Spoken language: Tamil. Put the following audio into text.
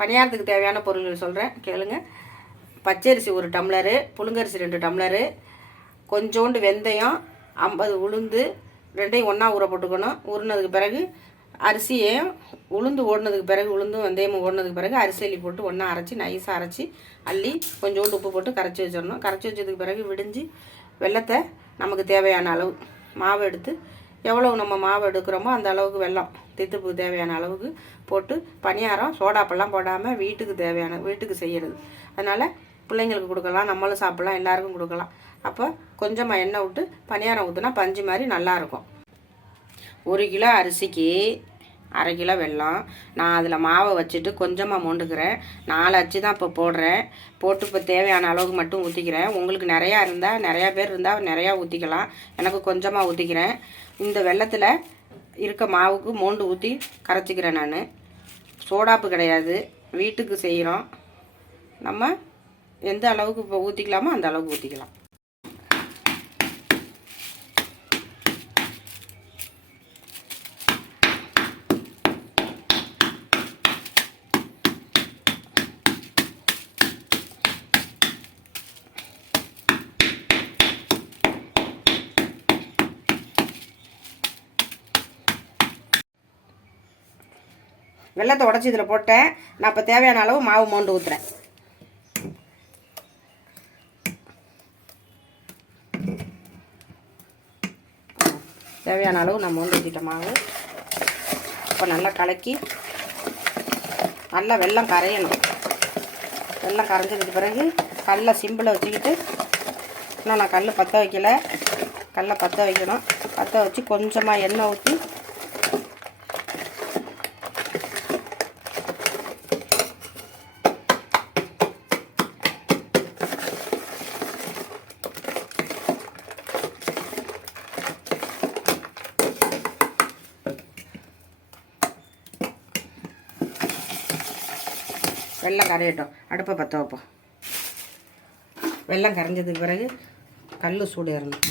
பணியாரத்துக்கு தேவையான பொருள்கள் சொல்கிறேன் கேளுங்க. பச்சரிசி 1 டம்ளரு, புழுங்கரிசி 2 டம்ளரு, கொஞ்சோண்டு வெந்தயம், 50 உளுந்து, ரெண்டையும் ஒன்றா ஊற போட்டுக்கணும். ஊறினதுக்கு பிறகு அரிசியையும் உளுந்து ஓடினதுக்கு பிறகு, உளுந்தும் வெந்தயமும் ஓடினதுக்கு பிறகு அரிசி அள்ளி போட்டு ஒன்றா அரைச்சி நைஸாக அரைச்சி அள்ளி கொஞ்சோண்டு உப்பு போட்டு கரைச்சி வச்சிடணும். கரைச்சி வச்சதுக்கு பிறகு விடிஞ்சு வெல்லத்தை நமக்கு தேவையான அளவு மாவு எடுத்து, எவ்வளவு நம்ம மாவு எடுக்கிறோமோ அந்த அளவுக்கு வெல்லம் தித்துப்புக்கு தேவையான அளவுக்கு போட்டு பணியாரம் சோடாப்பெல்லாம் போடாமல் வீட்டுக்கு செய்கிறது. அதனால் பிள்ளைங்களுக்கு கொடுக்கலாம், நம்மளும் சாப்பிட்லாம், எல்லாருக்கும் கொடுக்கலாம். அப்போ கொஞ்சமாக எண்ணெய் விட்டு பணியாரம் ஊற்றினா பஞ்சு மாதிரி நல்லாயிருக்கும். 1 கிலோ அரிசிக்கு 1/2 கிலோ வெல்லம். நான் அதில் மாவை வச்சுட்டு கொஞ்சமாக மோண்டுக்கிறேன். 4 அச்சு தான் இப்போ போடுறேன். போட்டு இப்போ தேவையான அளவுக்கு மட்டும் ஊற்றிக்கிறேன். உங்களுக்கு நிறையா பேர் இருந்தால் நிறையா ஊற்றிக்கலாம். எனக்கு கொஞ்சமாக ஊற்றிக்கிறேன். இந்த வெல்லத்தில் இருக்க மாவுக்கு மோண்டு ஊற்றி கரைச்சிக்கிறேன். நான் சோடாப்பு கிடையாது, வீட்டுக்கு செய்கிறோம். நம்ம எந்த அளவுக்கு இப்போ ஊற்றிக்கலாமோ அந்த அளவுக்கு ஊற்றிக்கலாம். வெல்லத்தை உடச்சி இதில் போட்டேன். நான் இப்போ தேவையான அளவு மாவு மோண்டு ஊற்றுறேன். தேவையான அளவு நான் மோண்டு ஊற்றிட்டேன் மாவு. இப்போ நல்லா கலக்கி நல்லா வெல்லம் கரையணும். வெல்லம் கரைஞ்சதுக்கு பிறகு கல்லை சிம்பிளை வச்சுக்கிட்டு, இன்னும் நான் கல் பற்ற வைக்கலை, கல்லை பற்ற வைக்கணும். பற்ற வச்சு கொஞ்சமாக எண்ணெய் ஊற்றி வெல்லம் கரையட்டும். அடுப்பை பற்ற வைப்போம். வெல்லம் கரைஞ்சதுக்கு பிறகு கல் சூடு ஏறணும்.